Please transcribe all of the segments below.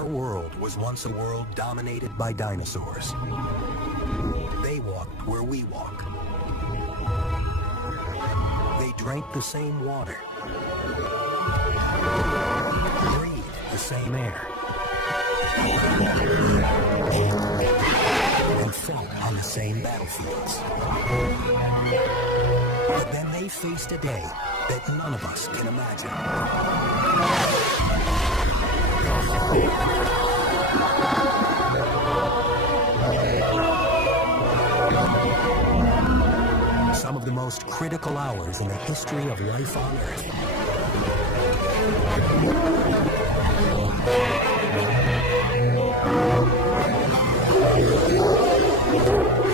Our world was once a world dominated by dinosaurs. They walked where we walk. They drank the same water, breathed the same air, and fought on the same battlefields. But then they faced a day that none of us can imagine. Some of the most critical hours in the history of life on Earth.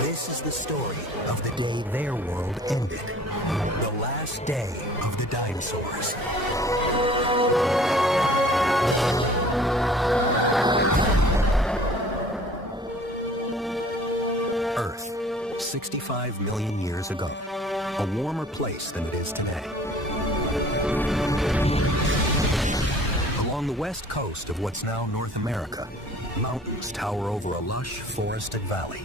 This is the story of the day their world ended. The last day of the dinosaurs. Earth, 65 million years ago. A warmer place than it is today. Along the west coast of what's now North America, mountains tower over a lush, forested valley.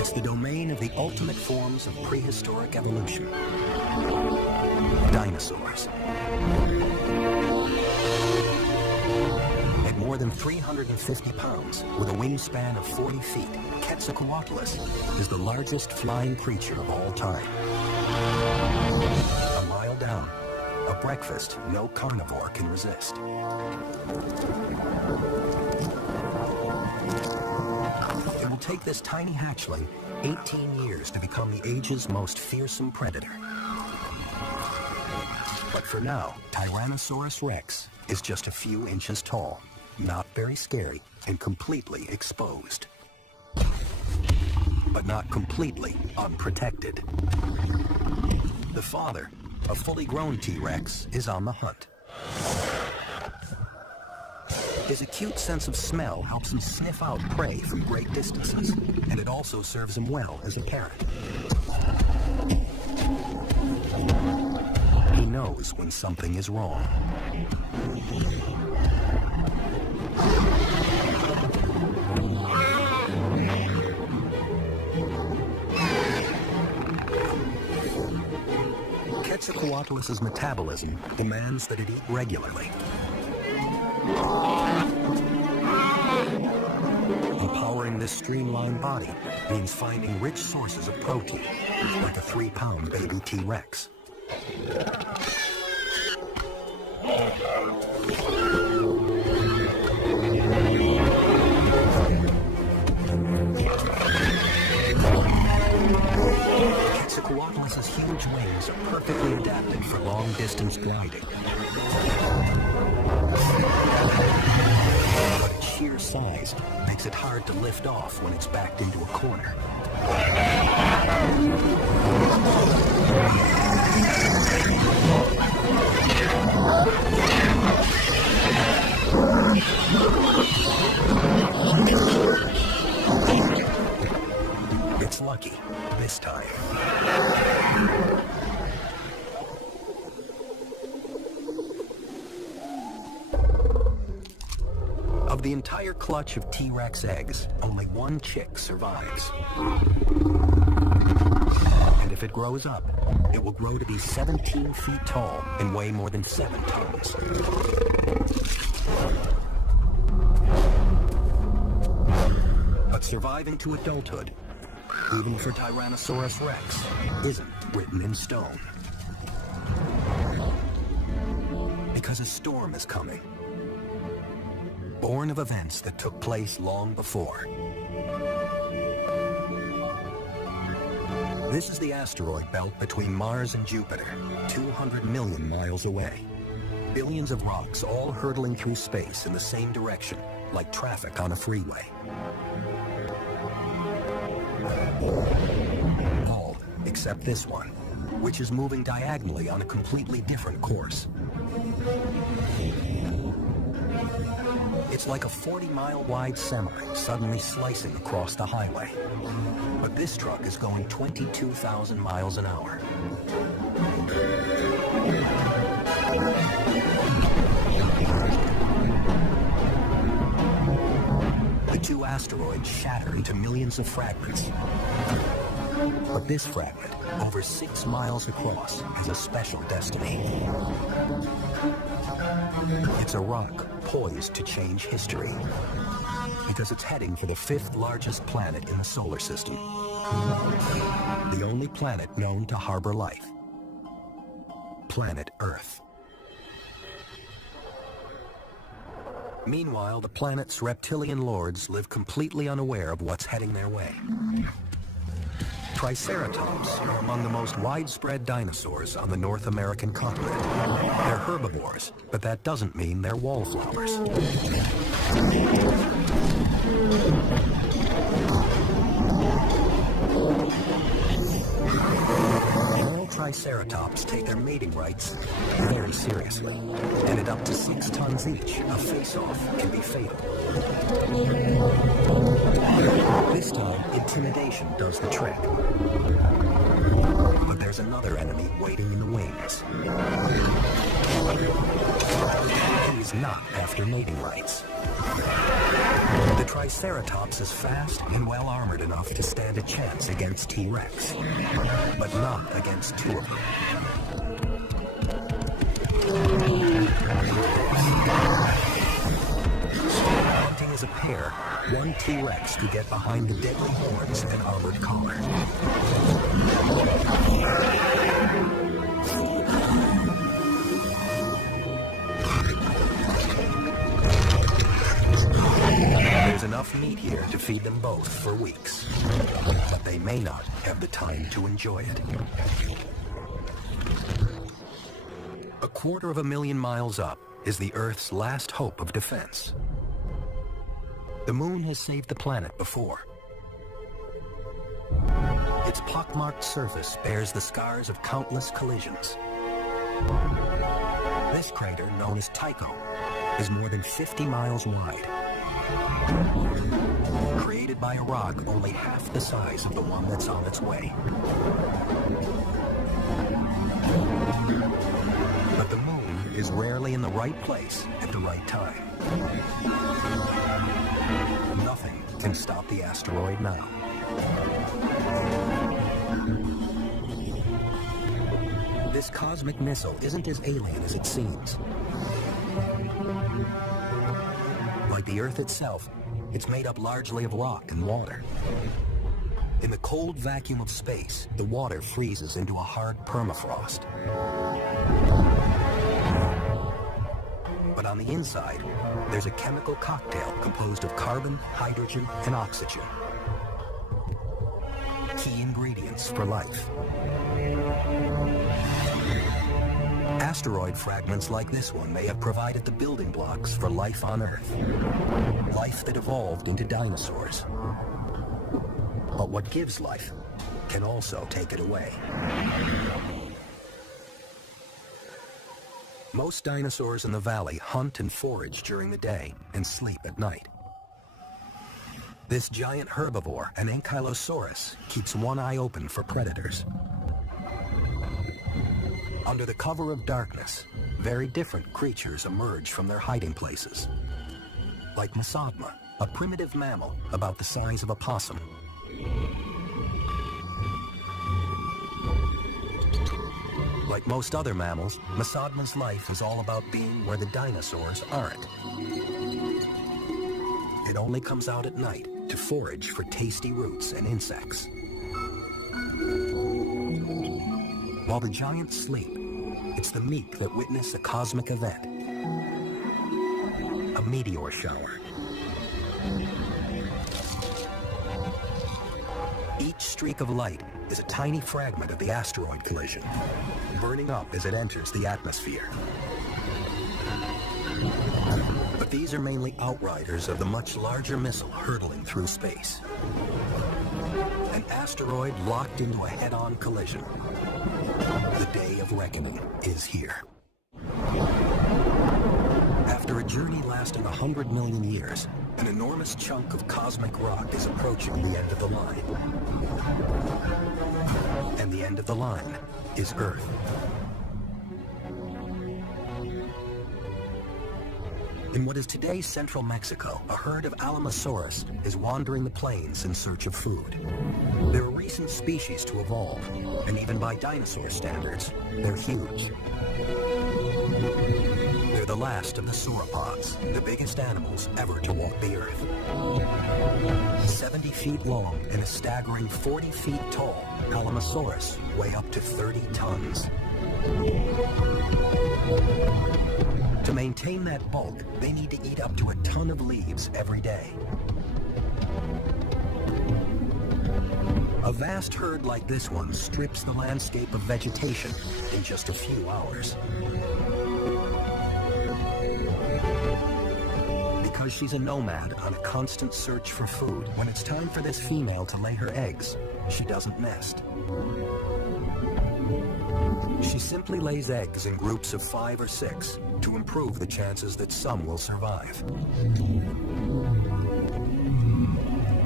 It's the domain of the ultimate forms of prehistoric evolution. Dinosaurs. At more than 350 pounds, with a wingspan of 40 feet, Quetzalcoatlus is the largest flying creature of all time. A mile down, a breakfast no carnivore can resist. It will take this tiny hatchling 18 years to become the age's most fearsome predator. But for now, Tyrannosaurus Rex is just a few inches tall, not very scary, and completely exposed. But not completely unprotected. The father, a fully grown T-Rex, is on the hunt. His acute sense of smell helps him sniff out prey from great distances, and it also serves him well as a carrot. He knows when something is wrong. Quetzalcoatlus's metabolism demands that it eat regularly. Empowering this streamlined body means finding rich sources of protein, like a 3-pound baby T-Rex. Quetzalcoatlus's huge wings are perfectly adapted for long-distance gliding. But its sheer size makes it hard to lift off when it's backed into a corner. It's lucky this time. Of the entire clutch of T-Rex eggs, only one chick survives. And if it grows up, it will grow to be 17 feet tall and weigh more than 7 tons. But surviving to adulthood, even for Tyrannosaurus Rex, isn't written in stone. Because a storm is coming. Born of events that took place long before. This is the asteroid belt between Mars and Jupiter, 200 million miles away. Billions of rocks all hurtling through space in the same direction, like traffic on a freeway. All except this one, which is moving diagonally on a completely different course. It's like a 40-mile wide semi suddenly slicing across the highway. But this truck is going 22,000 miles an hour. asteroids shatter into millions of fragments. But this fragment, over 6 miles across, has a special destiny. It's a rock poised to change history, because it's heading for the 5th largest planet in the solar system. The only planet known to harbor life. Planet Earth. Meanwhile, the planet's reptilian lords live completely unaware of what's heading their way. Triceratops are among the most widespread dinosaurs on the North American continent. They're herbivores, but that doesn't mean they're wallflowers. All Triceratops take their mating rights very seriously, and at up to 6 tons each, a face-off can be fatal. This time, intimidation does the trick. But there's another enemy waiting in the wings. He's not after mating rights. The Triceratops is fast and well-armored enough to stand a chance against T-Rex, but not against 2 of them. Hunting as a pair, one T-Rex could get behind the deadly horns and armored collar. There's enough meat here to feed them both for weeks, but they may not have the time to enjoy it. 250,000 miles up is the Earth's last hope of defense. The moon has saved the planet before. Its pockmarked surface bears the scars of countless collisions. This crater, known as Tycho, is more than 50 miles wide. Created by a rock only half the size of the one that's on its way. But the moon is rarely in the right place at the right time. Nothing can stop the asteroid now. This cosmic missile isn't as alien as it seems. Like the Earth itself, it's made up largely of rock and water. In the cold vacuum of space, the water freezes into a hard permafrost. But on the inside, there's a chemical cocktail composed of carbon, hydrogen, and oxygen. Key ingredients for life. Asteroid fragments like this one may have provided the building blocks for life on Earth. Life that evolved into dinosaurs. But what gives life can also take it away. Most dinosaurs in the valley hunt and forage during the day and sleep at night. This giant herbivore, an Ankylosaurus, keeps one eye open for predators. Under the cover of darkness, very different creatures emerge from their hiding places. Like Masodma, a primitive mammal about the size of a possum. Like most other mammals, Masodma's life is all about being where the dinosaurs aren't. It only comes out at night to forage for tasty roots and insects. While the giants sleep, it's the meek that witness a cosmic event. A meteor shower. Each streak of light is a tiny fragment of the asteroid collision, burning up as it enters the atmosphere. But these are mainly outriders of the much larger missile hurtling through space. An asteroid locked into a head-on collision. The day of reckoning is here. After a journey lasting 100 million years, an enormous chunk of cosmic rock is approaching the end of the line. And the end of the line is Earth. In what is today's central Mexico, a herd of Alamosaurus is wandering the plains in search of food. They're a recent species to evolve, and even by dinosaur standards, they're huge. They're the last of the sauropods, the biggest animals ever to walk the earth. 70 feet long and a staggering 40 feet tall, Alamosaurus weigh up to 30 tons. To maintain that bulk, they need to eat up to a ton of leaves every day. A vast herd like this one strips the landscape of vegetation in just a few hours. Because she's a nomad on a constant search for food, when it's time for this female to lay her eggs, she doesn't nest. She simply lays eggs in groups of 5 or 6 to improve the chances that some will survive.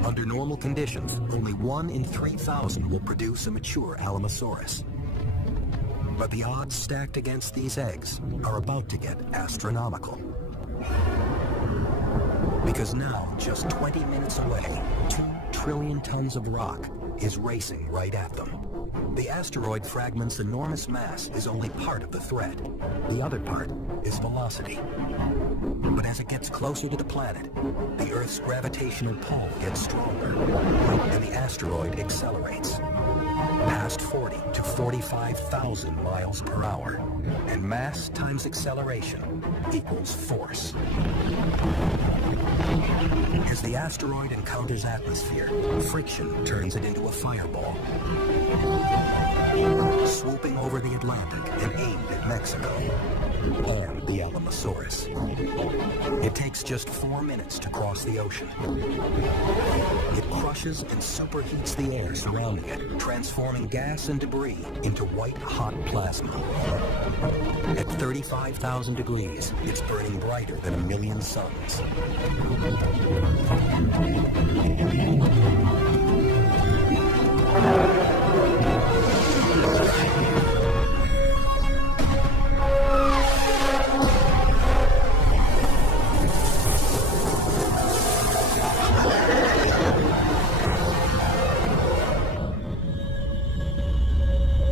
Under normal conditions, only 1 in 3,000 will produce a mature Alamosaurus. But the odds stacked against these eggs are about to get astronomical. Because now, just 20 minutes away, 2 trillion tons of rock is racing right at them. The asteroid fragment's enormous mass is only part of the threat. The other part is velocity. But as it gets closer to the planet, the Earth's gravitational pull gets stronger, and the asteroid accelerates past 40 to 45,000 miles per hour. And mass times acceleration equals force. As the asteroid encounters atmosphere, friction turns it into a fireball, swooping over the Atlantic and aimed at Mexico and the Alamosaurus. It takes just 4 minutes to cross the ocean. It crushes and superheats the air surrounding it, transforming gas and debris into white-hot plasma. At 35,000 degrees, it's burning brighter than a million suns.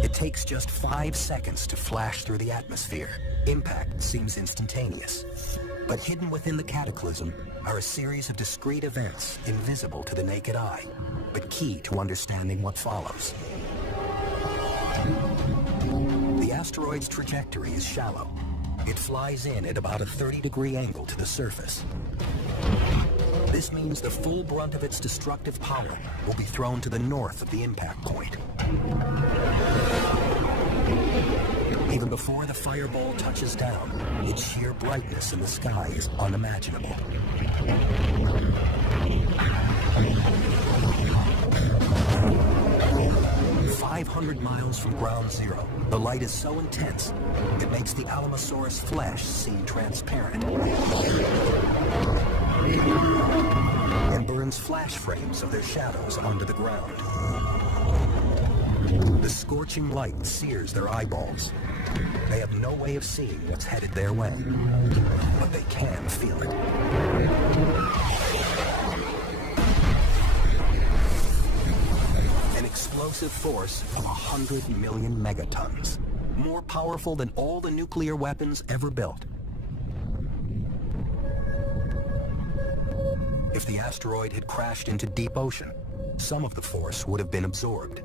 It takes just 5 seconds to flash through the atmosphere. Impact seems instantaneous. But hidden within the cataclysm are a series of discrete events invisible to the naked eye, but key to understanding what follows. The asteroid's trajectory is shallow. It flies in at about a 30-degree angle to the surface. This means the full brunt of its destructive power will be thrown to the north of the impact point. Even before the fireball touches down, its sheer brightness in the sky is unimaginable. 500 miles from ground zero, the light is so intense, it makes the Alamosaurus flesh seem transparent and burns flash frames of their shadows onto the ground. The scorching light sears their eyeballs. They have no way of seeing what's headed their way, but they can feel it. An explosive force of 100 million megatons, more powerful than all the nuclear weapons ever built. If the asteroid had crashed into deep ocean, some of the force would have been absorbed.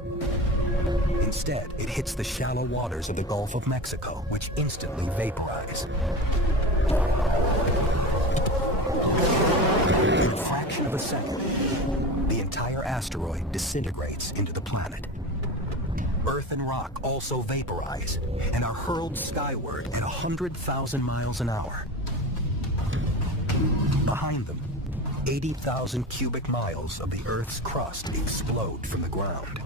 Instead, it hits the shallow waters of the Gulf of Mexico, which instantly vaporize. In a fraction of a second, the entire asteroid disintegrates into the planet. Earth and rock also vaporize and are hurled skyward at 100,000 miles an hour. Behind them, 80,000 cubic miles of the Earth's crust explode from the ground.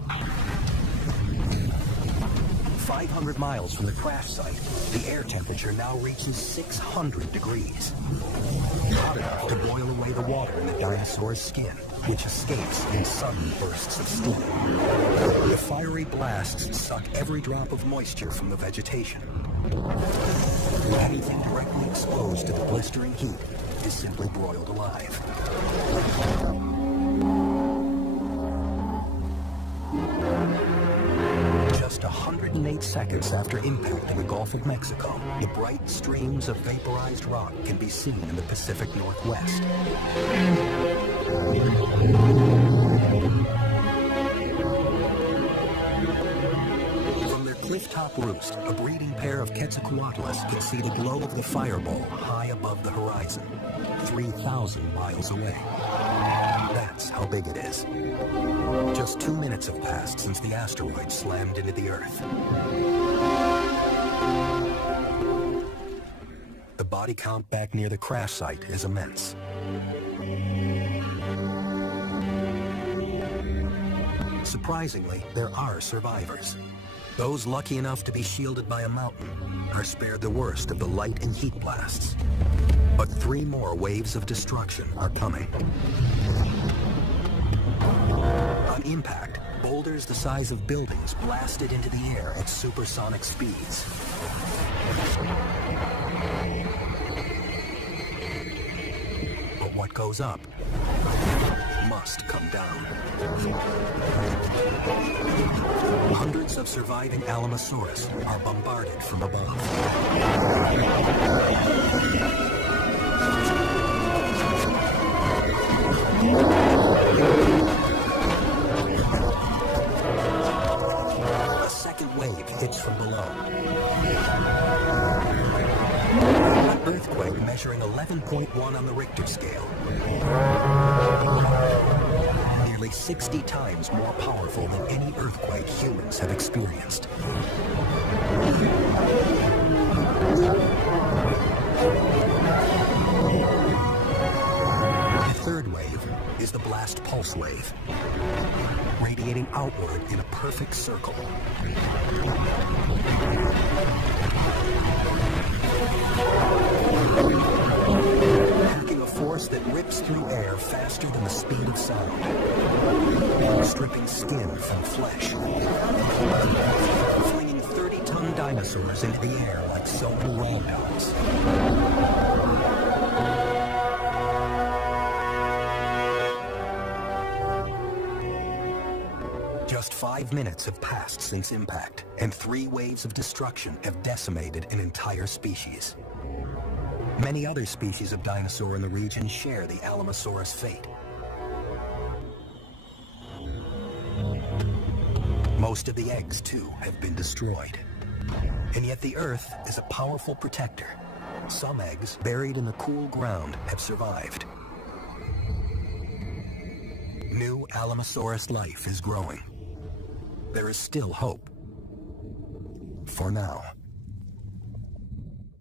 500 miles from the crash site, the air temperature now reaches 600 degrees. Hot enough to boil away the water in the dinosaur's skin, which escapes in sudden bursts of steam. The fiery blasts suck every drop of moisture from the vegetation. Anything directly exposed to the blistering heat, is simply broiled alive. Just 108 seconds after impact in the Gulf of Mexico, the bright streams of vaporized rock can be seen in the Pacific Northwest. From their cliff-top roost, a breeding pair of Quetzalcoatlus can see the glow of the fireball high above the horizon, 3,000 miles away. That's how big it is. Just 2 minutes have passed since the asteroid slammed into the Earth. The body count back near the crash site is immense. Surprisingly, there are survivors. Those lucky enough to be shielded by a mountain are spared the worst of the light and heat blasts. But 3 more waves of destruction are coming. On impact, boulders the size of buildings blasted into the air at supersonic speeds. But what goes up must come down. Hundreds of surviving Alamosaurus are bombarded from above. A second wave hits from below. An earthquake measuring 11.1 on the Richter scale. Nearly 60 times more powerful than any earthquake humans have experienced. The third wave is the blast pulse wave, radiating outward in a perfect circle. Packing a force that rips through air faster than the speed of sound, stripping skin from flesh, flinging 30-ton dinosaurs into the air like so many round dogs. Just 5 minutes have passed since impact, and 3 waves of destruction have decimated an entire species. Many other species of dinosaur in the region share the Alamosaurus fate. Most of the eggs, too, have been destroyed. And yet the Earth is a powerful protector. Some eggs, buried in the cool ground, have survived. New Alamosaurus life is growing. There is still hope. For now.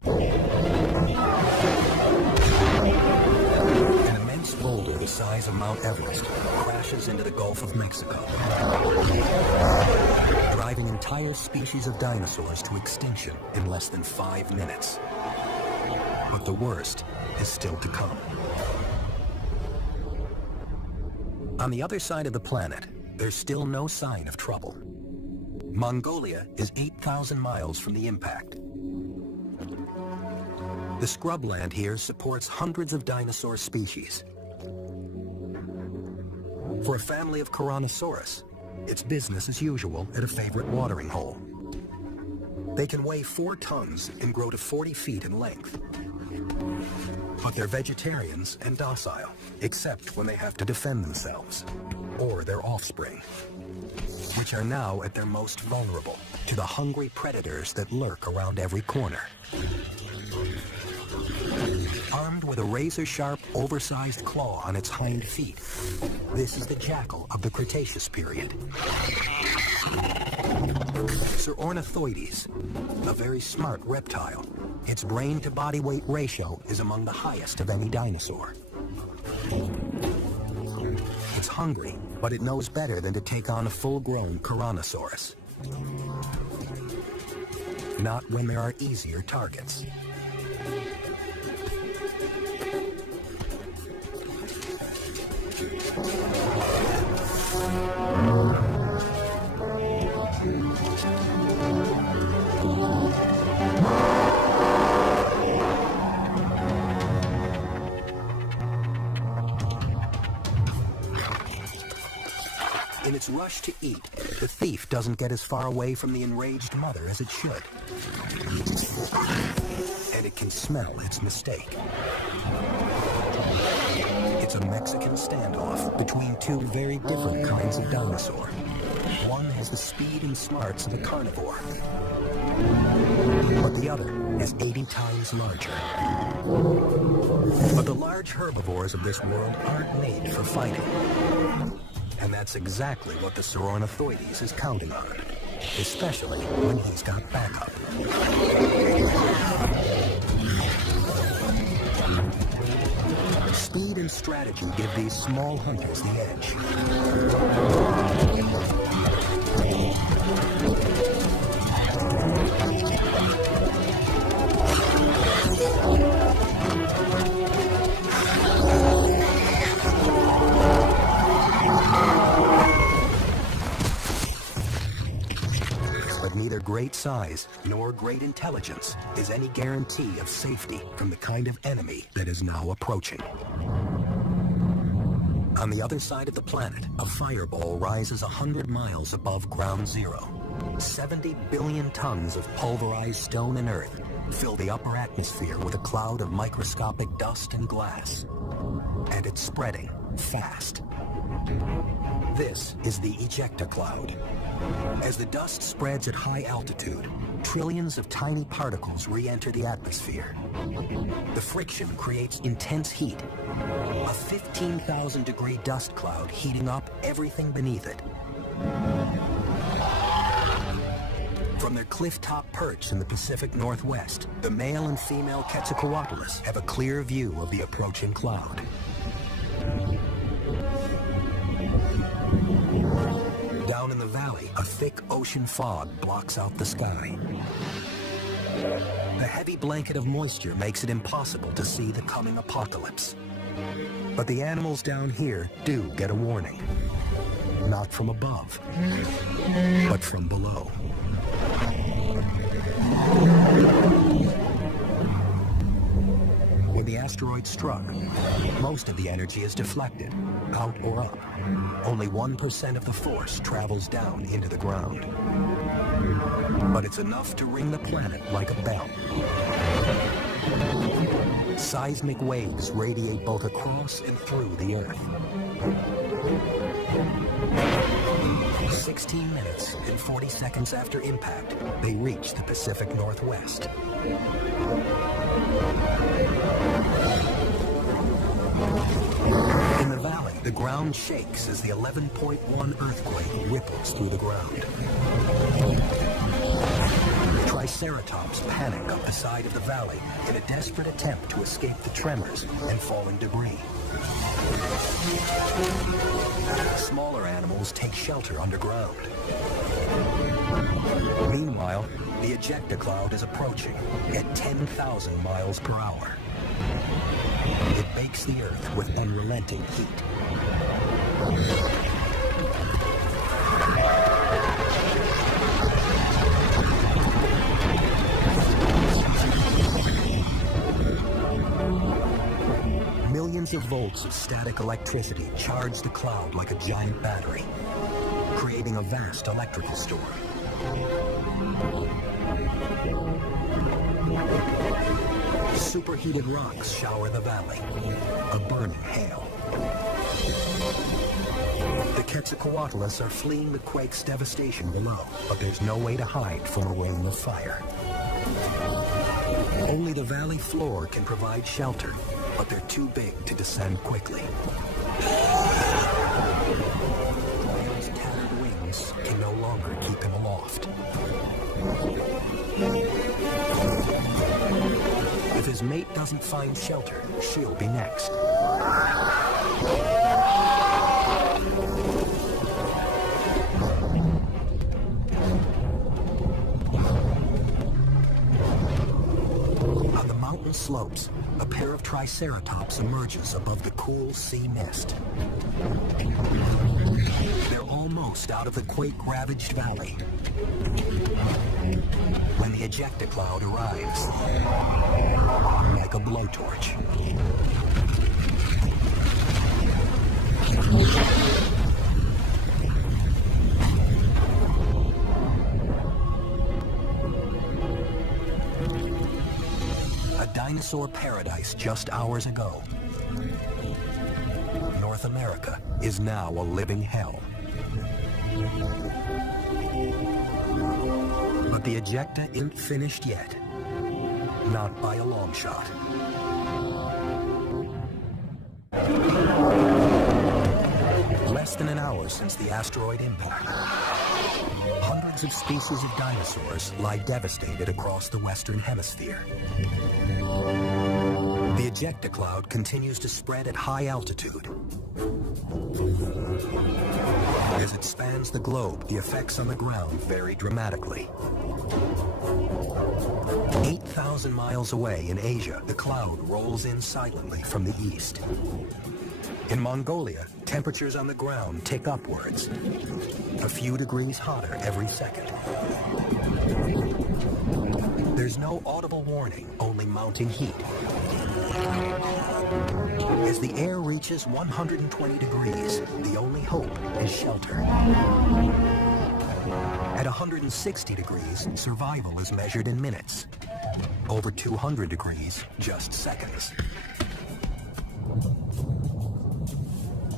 An immense boulder the size of Mount Everest crashes into the Gulf of Mexico, driving entire species of dinosaurs to extinction in less than 5 minutes. But the worst is still to come. On the other side of the planet, there's still no sign of trouble. Mongolia is 8,000 miles from the impact. The scrubland here supports hundreds of dinosaur species. For a family of Tyrannosaurus, it's business as usual at a favorite watering hole. They can weigh 4 tons and grow to 40 feet in length. But they're vegetarians and docile, except when they have to defend themselves, or their offspring, which are now at their most vulnerable to the hungry predators that lurk around every corner. Armed with a razor-sharp, oversized claw on its hind feet, this is the jackal of the Cretaceous period. Ornithoides, a very smart reptile. Its brain-to-body weight ratio is among the highest of any dinosaur. It's hungry, but it knows better than to take on a full-grown Tyrannosaurus. Not when there are easier targets. In its rush to eat, the thief doesn't get as far away from the enraged mother as it should. And it can smell its mistake. It's a Mexican standoff between two very different kinds of dinosaur. One has the speed and smarts of a carnivore, but the other is 80 times larger. But the large herbivores of this world aren't made for fighting. And that's exactly what the Saurornithoides is counting on, especially when he's got backup. Speed and strategy give these small hunters the edge. But neither great size nor great intelligence is any guarantee of safety from the kind of enemy that is now approaching. On the other side of the planet, a fireball rises 100 miles above ground zero. 70 billion tons of pulverized stone and earth fill the upper atmosphere with a cloud of microscopic dust and glass. And it's spreading fast. This is the ejecta cloud. As the dust spreads at high altitude, trillions of tiny particles re-enter the atmosphere. The friction creates intense heat, a 15,000-degree dust cloud heating up everything beneath it. From their cliff-top perch in the Pacific Northwest, the male and female Quetzalcoatlus have a clear view of the approaching cloud. Down in the valley, a thick ocean fog blocks out the sky. The heavy blanket of moisture makes it impossible to see the coming apocalypse. But the animals down here do get a warning. Not from above, but from below. When the asteroid struck, most of the energy is deflected, out or up. Only 1% of the force travels down into the ground. But it's enough to ring the planet like a bell. Seismic waves radiate both across and through the Earth. 16 minutes and 40 seconds after impact, they reach the Pacific Northwest. In the valley, the ground shakes as the 11.1 earthquake ripples through the ground. Triceratops panic up the side of the valley in a desperate attempt to escape the tremors and falling debris. Smaller animals take shelter underground. Meanwhile, the ejecta cloud is approaching at 10,000 miles per hour. It bakes the Earth with unrelenting heat. Millions of volts of static electricity charge the cloud like a giant battery, creating a vast electrical storm. Superheated rocks shower the valley, a burning hail. The Quetzalcoatlus are fleeing the quake's devastation below, but there's no way to hide from a rain of fire. Only the valley floor can provide shelter, but they're too big to descend quickly. His tattered wings can no longer keep him aloft. If his mate doesn't find shelter, she'll be next. On the mountain slopes, a pair of Triceratops emerges above the cool sea mist. They're almost out of the quake-ravaged valley when the ejecta cloud arrives like a blowtorch. A dinosaur paradise just hours ago. North America is now a living hell. But the ejecta isn't finished yet. Not by a long shot. Less than an hour since the asteroid impact. Hundreds of species of dinosaurs lie devastated across the Western Hemisphere. The ejecta cloud continues to spread at high altitude. As it spans the globe, the effects on the ground vary dramatically. 8,000 miles away in Asia, the cloud rolls in silently from the east. In Mongolia, temperatures on the ground tick upwards, a few degrees hotter every second. There's no audible warning, only mounting heat. As the air reaches 120 degrees, the only hope is shelter. At 160 degrees, survival is measured in minutes. Over 200 degrees, just seconds.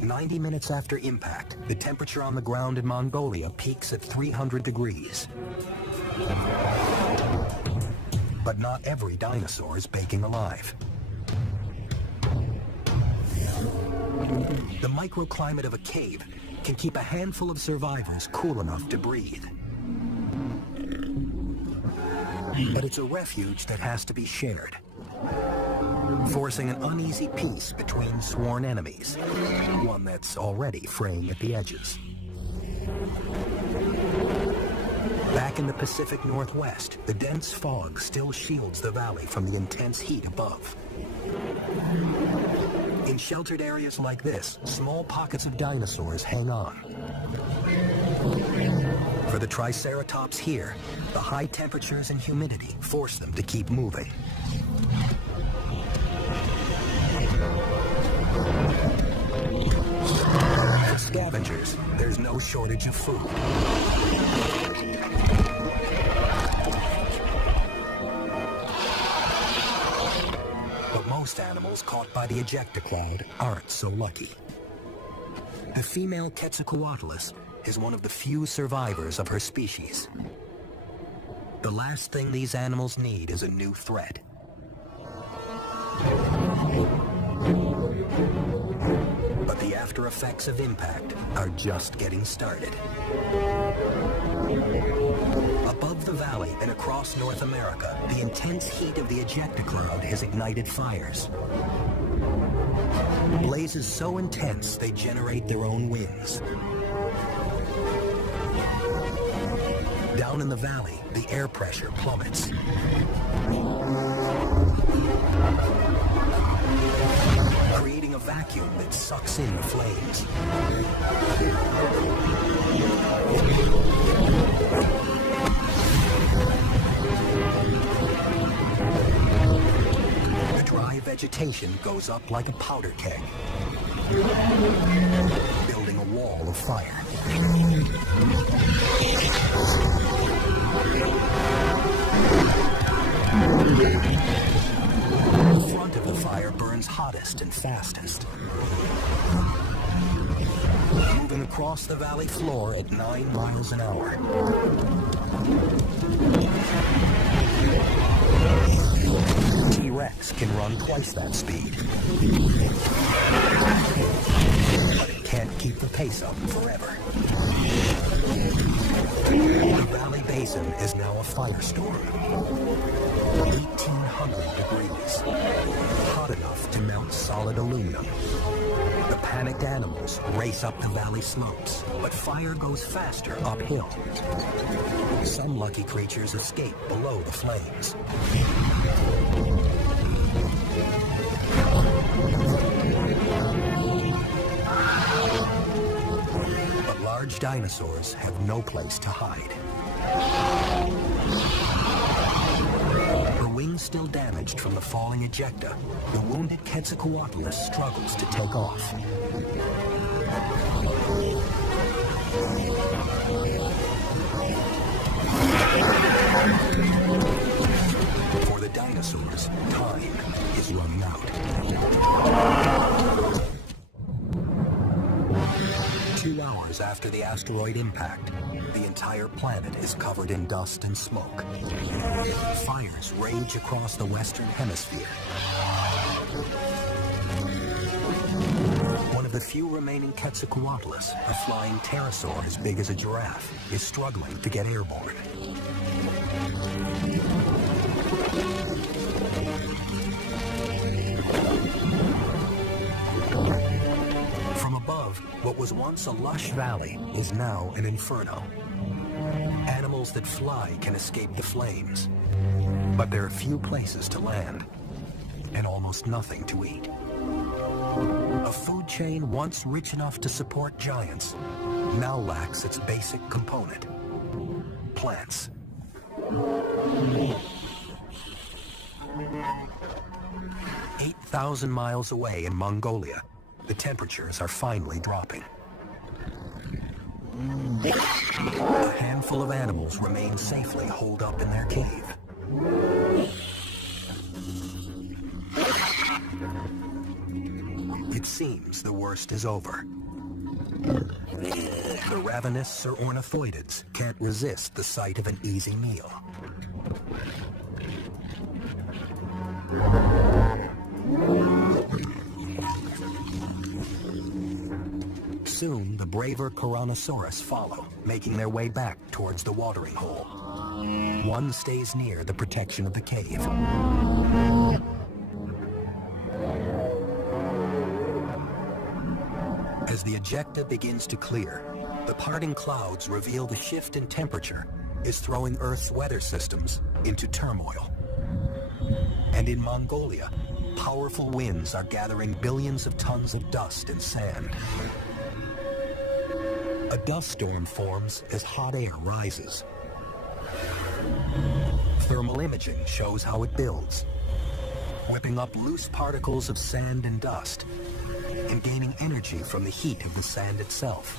90 minutes after impact, the temperature on the ground in Mongolia peaks at 300 degrees. But not every dinosaur is baking alive. The microclimate of a cave can keep a handful of survivors cool enough to breathe. But it's a refuge that has to be shared, forcing an uneasy peace between sworn enemies, one that's already fraying at the edges. Back in the Pacific Northwest, the dense fog still shields the valley from the intense heat above. In sheltered areas like this, small pockets of dinosaurs hang on. For the Triceratops here, the high temperatures and humidity force them to keep moving. For scavengers, there's no shortage of food. But most animals caught by the ejecta cloud aren't so lucky. The female Quetzalcoatlus is one of the few survivors of her species. The last thing these animals need is a new threat. But the after effects of impact are just getting started. Above the valley and across North America, the intense heat of the ejecta cloud has ignited fires. Blazes so intense they generate their own winds. Down in the valley, the air pressure plummets. Creating a vacuum that sucks in the flames. The dry vegetation goes up like a powder keg, building a wall of fire. The front of the fire burns hottest and fastest. Moving across the valley floor at 9 miles an hour. T-Rex can run twice that speed. But it can't keep the pace up forever. The valley basin is now a firestorm. 1,800 degrees. Hot enough to melt solid aluminum. The panicked animals race up the valley slopes, but fire goes faster uphill. Some lucky creatures escape below the flames. But large dinosaurs have no place to hide. Her wings still damaged from the falling ejecta, the wounded Quetzalcoatlus struggles to take off. For the dinosaurs, time is running out. 2 hours after the asteroid impact, the entire planet is covered in dust and smoke. Fires rage across the western hemisphere. One of the few remaining Quetzalcoatlus, a flying pterosaur as big as a giraffe, is struggling to get airborne. From above, what was once a lush valley is now an inferno. Animals that fly can escape the flames, but there are few places to land and almost nothing to eat. A food chain once rich enough to support giants now lacks its basic component: plants. 8,000 miles away in Mongolia, the temperatures are finally dropping. A handful of animals remain safely holed up in their cave. It seems the worst is over. The ravenous or ornithoidids can't resist the sight of an easy meal. Soon, the braver Tyrannosaurus follow, making their way back towards the watering hole. One stays near the protection of the cave. As the ejecta begins to clear, the parting clouds reveal the shift in temperature is throwing Earth's weather systems into turmoil. And in Mongolia, powerful winds are gathering billions of tons of dust and sand. A dust storm forms as hot air rises. Thermal imaging shows how it builds, whipping up loose particles of sand and dust, and gaining energy from the heat of the sand itself.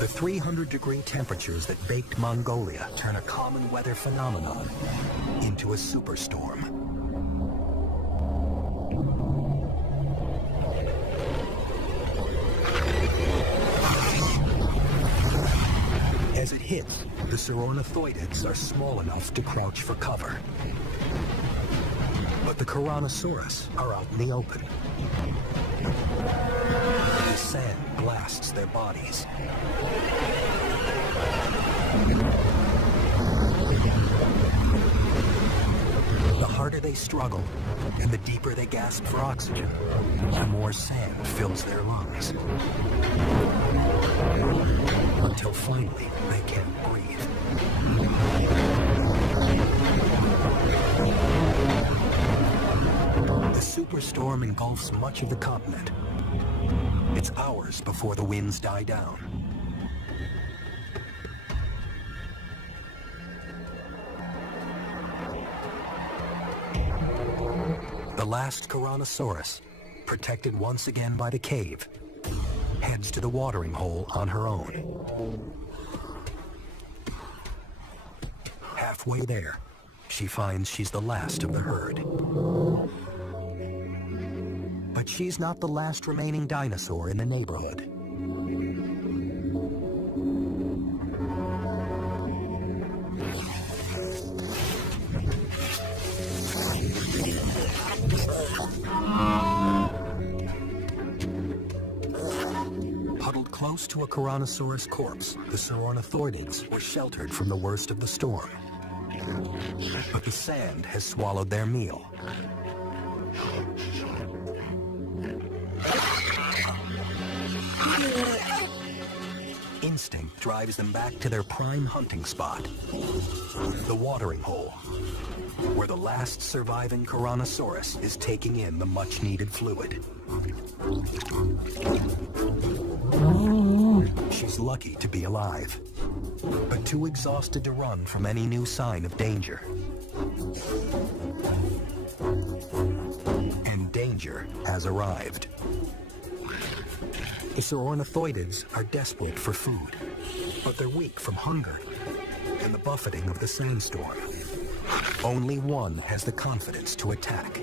The 300-degree temperatures that baked Mongolia turn a common weather phenomenon into a superstorm. As it hits, the Tyrannosaurids are small enough to crouch for cover. But the Tyrannosaurus are out in the open. The sand blasts their bodies. The harder they struggle, and the deeper they gasp for oxygen, the more sand fills their lungs. Until finally, they can't breathe. The superstorm engulfs much of the continent. It's hours before the winds die down. The last Tyrannosaurus, protected once again by the cave, heads to the watering hole on her own. Halfway there, she finds she's the last of the herd. But she's not the last remaining dinosaur in the neighborhood. Huddled close to a Tyrannosaurus corpse, the Tyrannosaurids were sheltered from the worst of the storm. But the sand has swallowed their meal. Instinct drives them back to their prime hunting spot, the watering hole, where the last surviving Tyrannosaurus is taking in the much-needed fluid. She's lucky to be alive, but too exhausted to run from any new sign of danger. And danger has arrived. The Tyrannosaurids are desperate for food, but they're weak from hunger and the buffeting of the sandstorm. Only one has the confidence to attack.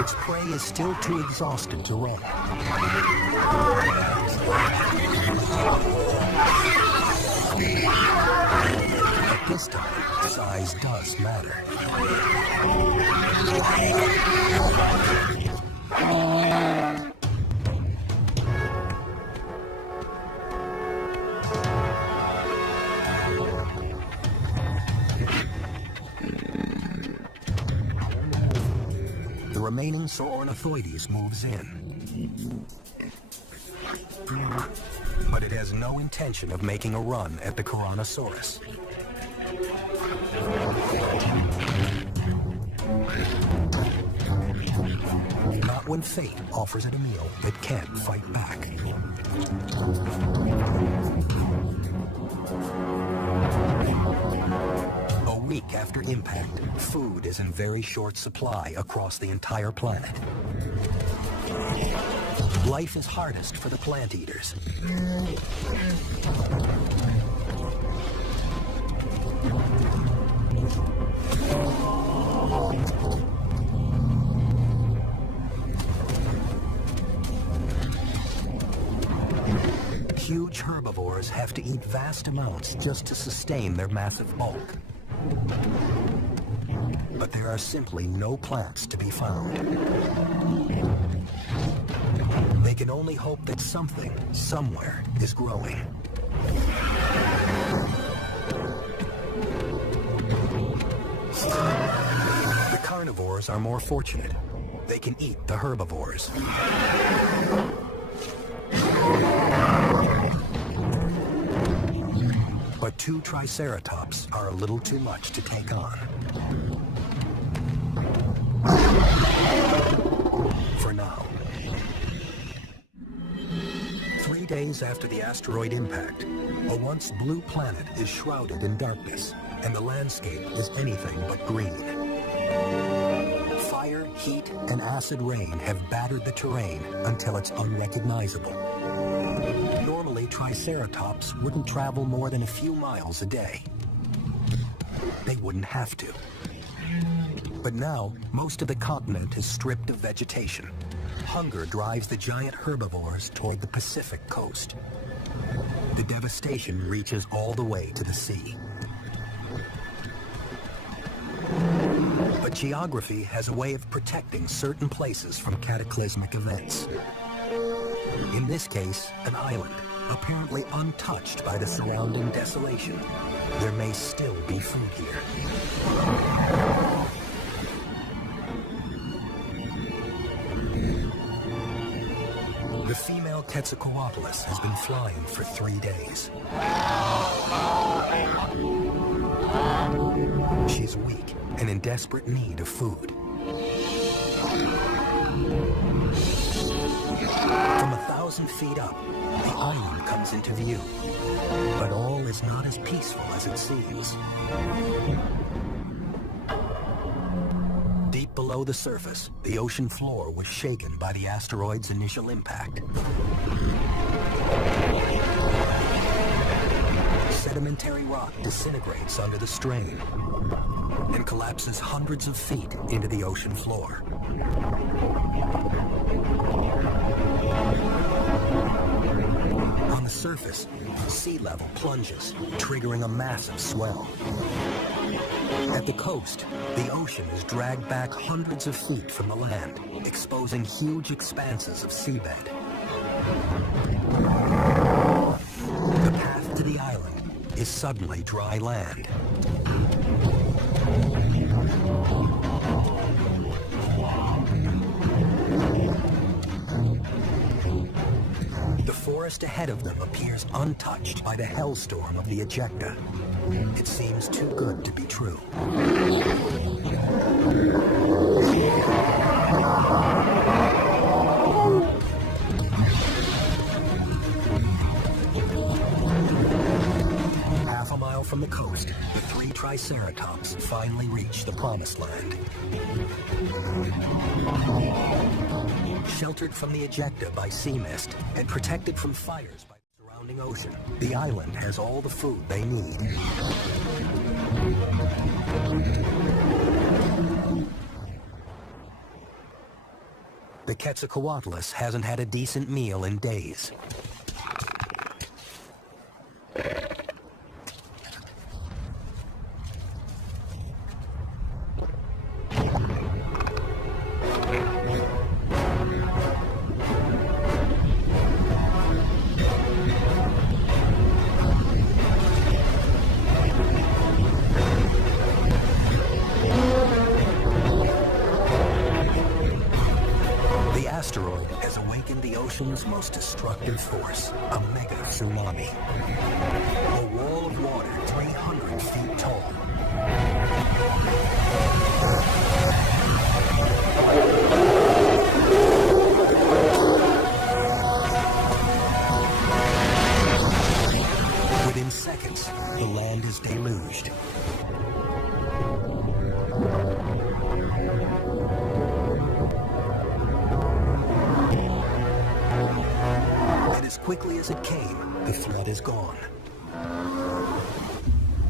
Its prey is still too exhausted to run. At this time, size does matter. The remaining Sauronathoides moves in. But it has no intention of making a run at the Tyrannosaurus. Not when fate offers it a meal that can't fight back. A week after impact, food is in very short supply across the entire planet. Life is hardest for the plant eaters. Huge herbivores have to eat vast amounts just to sustain their massive bulk. But there are simply no plants to be found. They can only hope that something, somewhere, is growing. The carnivores are more fortunate. They can eat the herbivores. But two Triceratops are a little too much to take on. For now. 3 days after the asteroid impact, a once blue planet is shrouded in darkness, and the landscape is anything but green. Fire, heat, and acid rain have battered the terrain until it's unrecognizable. Normally, Triceratops wouldn't travel more than a few miles a day. They wouldn't have to. But now, most of the continent is stripped of vegetation. Hunger drives the giant herbivores toward the Pacific coast. The devastation reaches all the way to the sea. But geography has a way of protecting certain places from cataclysmic events. In this case, an island, apparently untouched by the surrounding desolation. There may still be food here. The female Quetzalcoatlus has been flying for 3 days. She's weak and in desperate need of food. From 1,000 feet up, the island comes into view. But all is not as peaceful as it seems. Deep below the surface, the ocean floor was shaken by the asteroid's initial impact. Sedimentary rock disintegrates under the strain and collapses hundreds of feet into the ocean floor. On the surface, sea level plunges, triggering a massive swell. At the coast, the ocean is dragged back hundreds of feet from the land, exposing huge expanses of seabed. The path to the island is suddenly dry land. The forest ahead of them appears untouched by the hellstorm of the ejecta. It seems too good to be true. Half a mile from the coast, the three Triceratops finally reach the promised land. Sheltered from the ejecta by sea mist and protected from fires by the surrounding ocean, the island has all the food they need. The Quetzalcoatlus hasn't had a decent meal in days. Ocean's most destructive force, a mega tsunami. A wall of water 300 feet tall. Within seconds, the land is deluged. As quickly as it came, the flood is gone.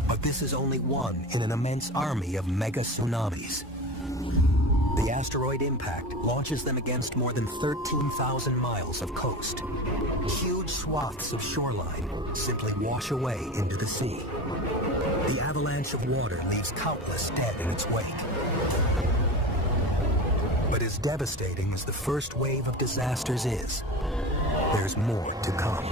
But this is only one in an immense army of mega tsunamis. The asteroid impact launches them against more than 13,000 miles of coast. Huge swaths of shoreline simply wash away into the sea. The avalanche of water leaves countless dead in its wake. But as devastating as the first wave of disasters is, there's more to come.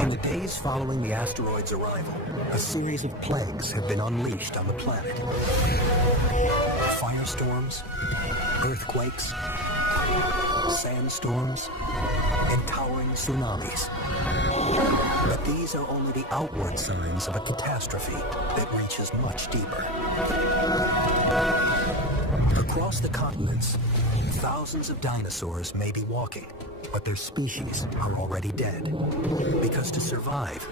In the days following the asteroid's arrival, a series of plagues have been unleashed on the planet. Firestorms, earthquakes, sandstorms, and towering tsunamis. But these are only the outward signs of a catastrophe that reaches much deeper. Across the continents, thousands of dinosaurs may be walking, but their species are already dead. Because to survive,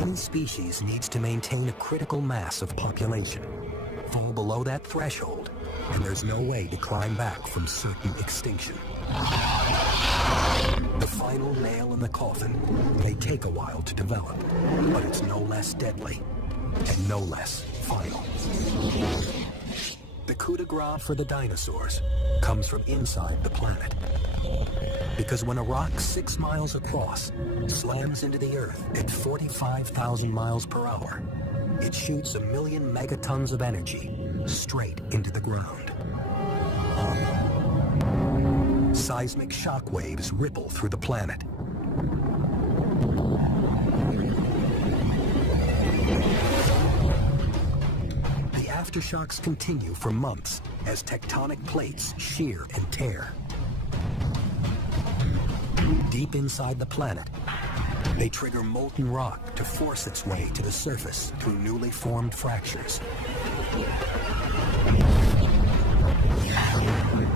any species needs to maintain a critical mass of population. Fall below that threshold, and there's no way to climb back from certain extinction. The final nail in the coffin may take a while to develop, but it's no less deadly and no less final. The coup de grace for the dinosaurs comes from inside the planet. Because when a rock 6 miles across slams into the Earth at 45,000 miles per hour, it shoots 1 million megatons of energy straight into the ground. Seismic shock waves ripple through the planet. The aftershocks continue for months as tectonic plates shear and tear. Deep inside the planet, they trigger molten rock to force its way to the surface through newly formed fractures.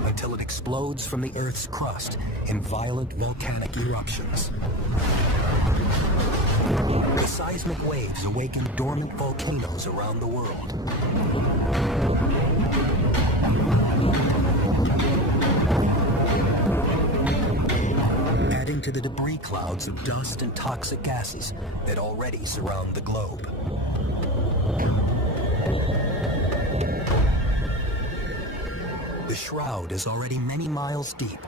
Until it explodes from the Earth's crust in violent volcanic eruptions. The seismic waves awaken dormant volcanoes around the world. Adding to the debris clouds of dust and toxic gases that already surround the globe. The shroud is already many miles deep.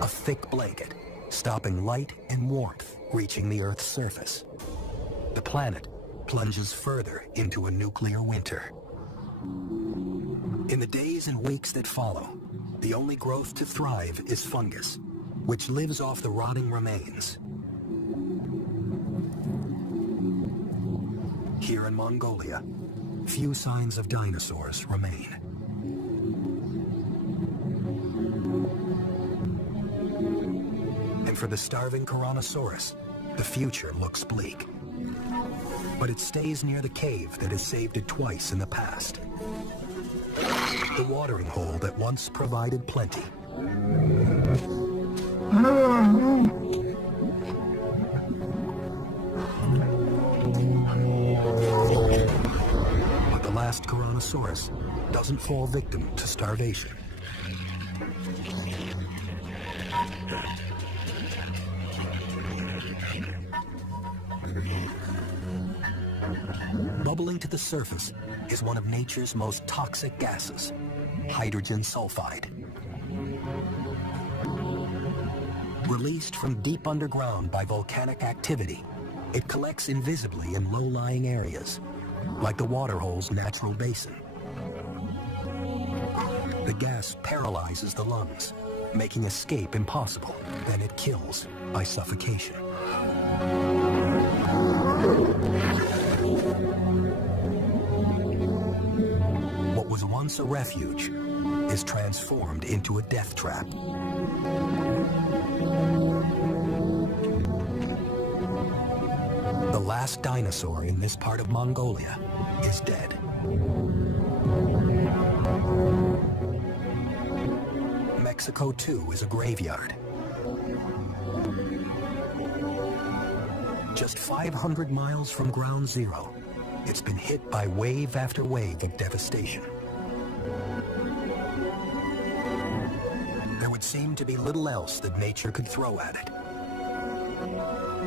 A thick blanket, stopping light and warmth reaching the Earth's surface. The planet plunges further into a nuclear winter. In the days and weeks that follow, the only growth to thrive is fungus, which lives off the rotting remains. Here in Mongolia, few signs of dinosaurs remain. And for the starving Tyrannosaurus, the future looks bleak. But it stays near the cave that has saved it twice in the past. The watering hole that once provided plenty. last Tyrannosaurus doesn't fall victim to starvation. Bubbling to the surface is one of nature's most toxic gases, hydrogen sulfide. Released from deep underground by volcanic activity, it collects invisibly in low-lying areas, like the waterhole's natural basin. The gas paralyzes the lungs, making escape impossible. Then it kills by suffocation. What was once a refuge is transformed into a death trap. The last dinosaur in this part of Mongolia is dead. Mexico, too, is a graveyard. Just 500 miles from ground zero, it's been hit by wave after wave of devastation. There would seem to be little else that nature could throw at it.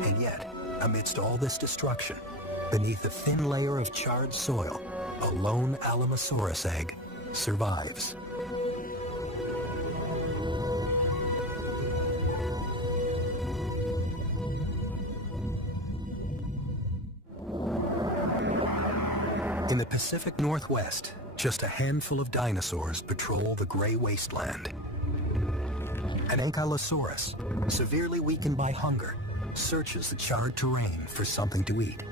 And yet, amidst all this destruction, beneath a thin layer of charred soil, a lone Alamosaurus egg survives. In the Pacific Northwest, just a handful of dinosaurs patrol the gray wasteland. An Ankylosaurus, severely weakened by hunger, searches the charred terrain for something to eat.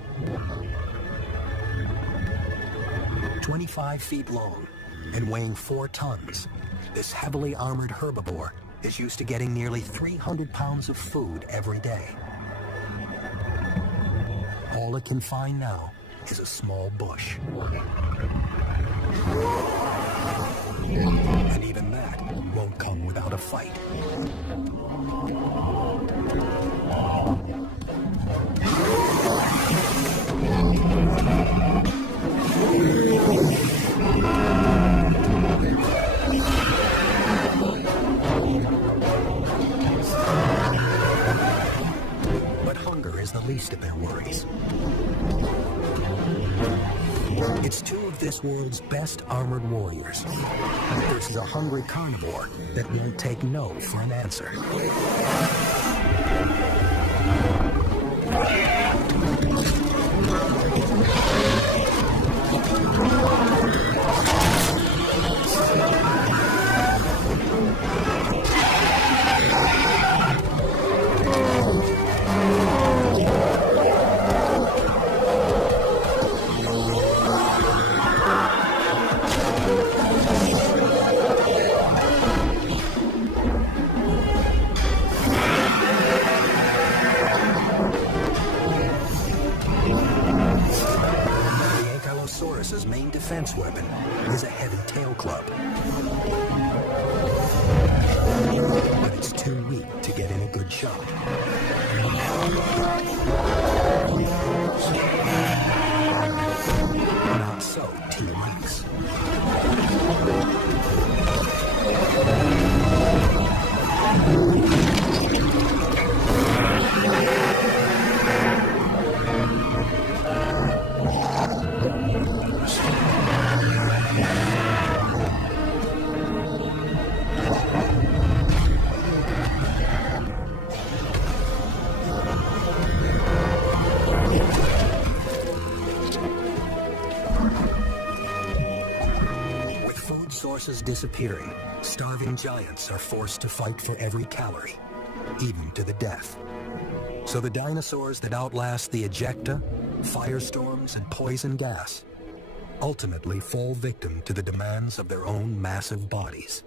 25 feet long and weighing 4 tons, this heavily armored herbivore is used to getting nearly 300 pounds of food every day. All it can find now is a small bush. And even that won't come without a fight. But hunger is the least of their worries. It's two of this world's best armored warriors versus a hungry carnivore that won't take no for an answer. Ankylosaurus's main defense weapon is a heavy tail club. But it's too weak to get in a good shot. Not so T-Rex. Sources disappearing, starving giants are forced to fight for every calorie, even to the death. So the dinosaurs that outlast the ejecta, firestorms, and poison gas ultimately fall victim to the demands of their own massive bodies.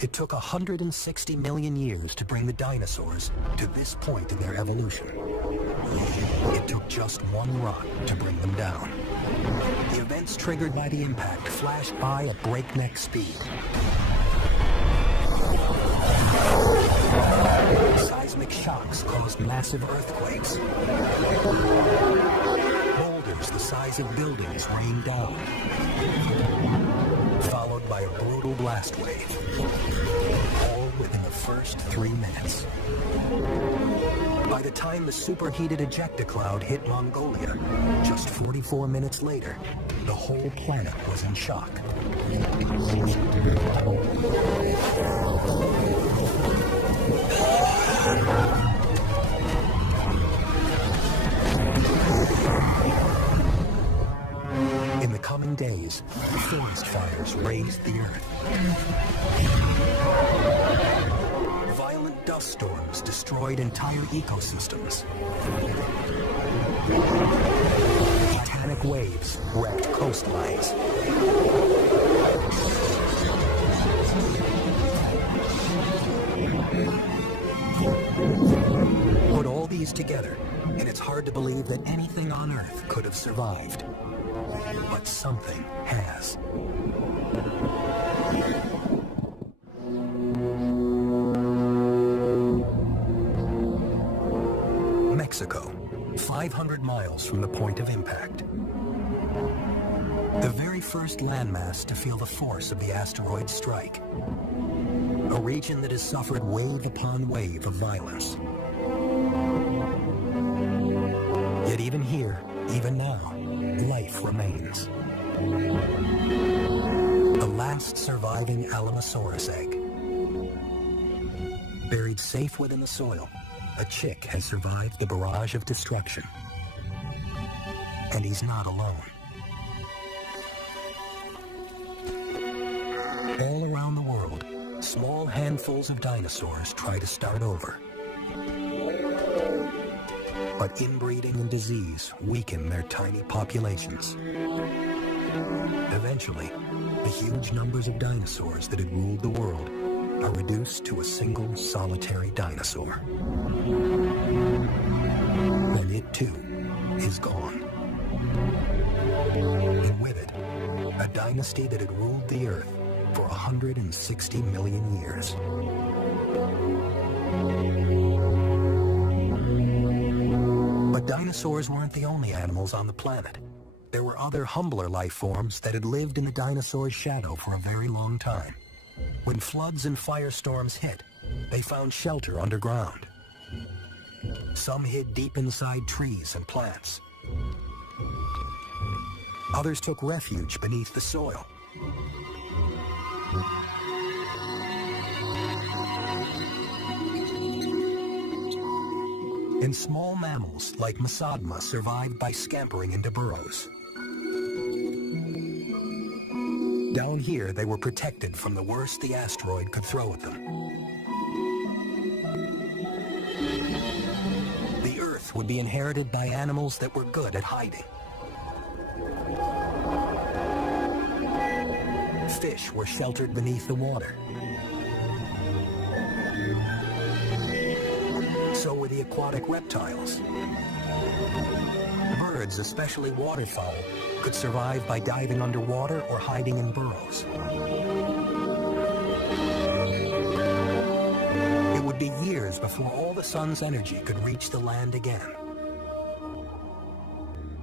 It took 160 million years to bring the dinosaurs to this point in their evolution. It took just one rock to bring them down. The events triggered by the impact flashed by at breakneck speed. Seismic shocks caused massive earthquakes. Boulders meteors the size of buildings rain down, followed by a brutal blast wave, all within the first 3 minutes. By the time the superheated ejecta cloud hit Mongolia, just 44 minutes later, the whole planet was in shock. In the coming days, forest fires razed the earth. Violent dust storms destroyed entire ecosystems. Titanic waves wrecked coastlines. Put all these together, and it's hard to believe that anything on Earth could have survived. But something has. Mexico, 500 miles from the point of impact. The very first landmass to feel the force of the asteroid strike. A region that has suffered wave upon wave of violence. Yet even here, even now, life remains. The last surviving Alamosaurus egg. Buried safe within the soil, a chick has survived the barrage of destruction. And he's not alone. All around the world, small handfuls of dinosaurs try to start over. But inbreeding and disease weaken their tiny populations. Eventually, the huge numbers of dinosaurs that had ruled the world are reduced to a single solitary dinosaur. And it too is gone. And with it, a dynasty that had ruled the Earth for 160 million years. But dinosaurs weren't the only animals on the planet. There were other humbler life forms that had lived in the dinosaur's shadow for a very long time. When floods and firestorms hit, they found shelter underground. Some hid deep inside trees and plants. Others took refuge beneath the soil. And small mammals like Masodma survived by scampering into burrows. Down here, they were protected from the worst the asteroid could throw at them. The Earth would be inherited by animals that were good at hiding. Fish were sheltered beneath the water. So were the aquatic reptiles. Birds, especially waterfowl, could survive by diving underwater or hiding in burrows. It would be years before all the sun's energy could reach the land again.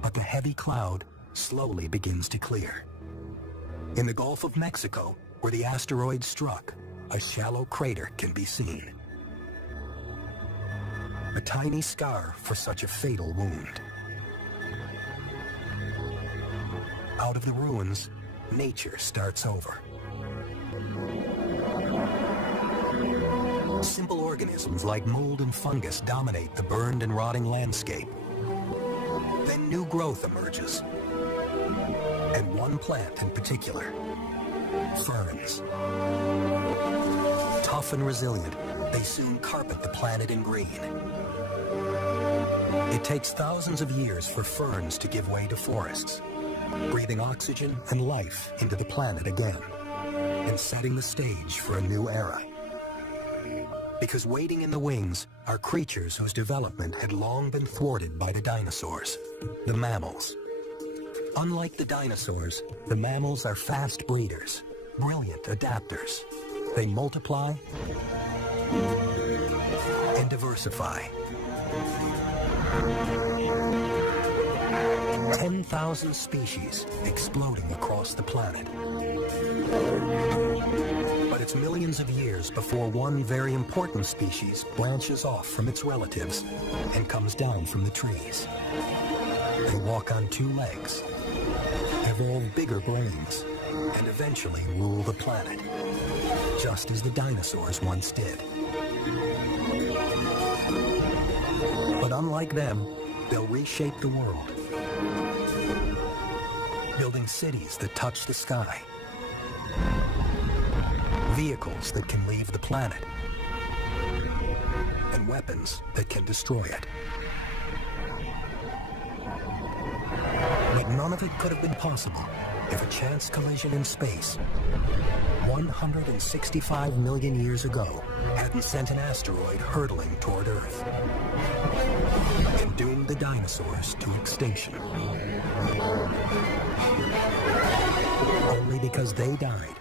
But the heavy cloud slowly begins to clear. In the Gulf of Mexico, where the asteroid struck, a shallow crater can be seen. A tiny scar for such a fatal wound. Out of the ruins, nature starts over. Simple organisms like mold and fungus dominate the burned and rotting landscape. Then new growth emerges. And one plant in particular, ferns. Tough and resilient, they soon carpet the planet in green. It takes thousands of years for ferns to give way to forests, breathing oxygen and life into the planet again, and setting the stage for a new era. Because waiting in the wings are creatures whose development had long been thwarted by the dinosaurs, the mammals. Unlike the dinosaurs, the mammals are fast breeders, brilliant adapters. They multiply and diversify. 10,000 species exploding across the planet. But it's millions of years before one very important species branches off from its relatives and comes down from the trees. They walk on two legs, evolve bigger brains, and eventually rule the planet, just as the dinosaurs once did. But unlike them, they'll reshape the world, building cities that touch the sky, vehicles that can leave the planet, and weapons that can destroy it. But none of it could have been possible if a chance collision in space 165 million years ago hadn't sent an asteroid hurtling toward Earth and doomed the dinosaurs to extinction. Only because they died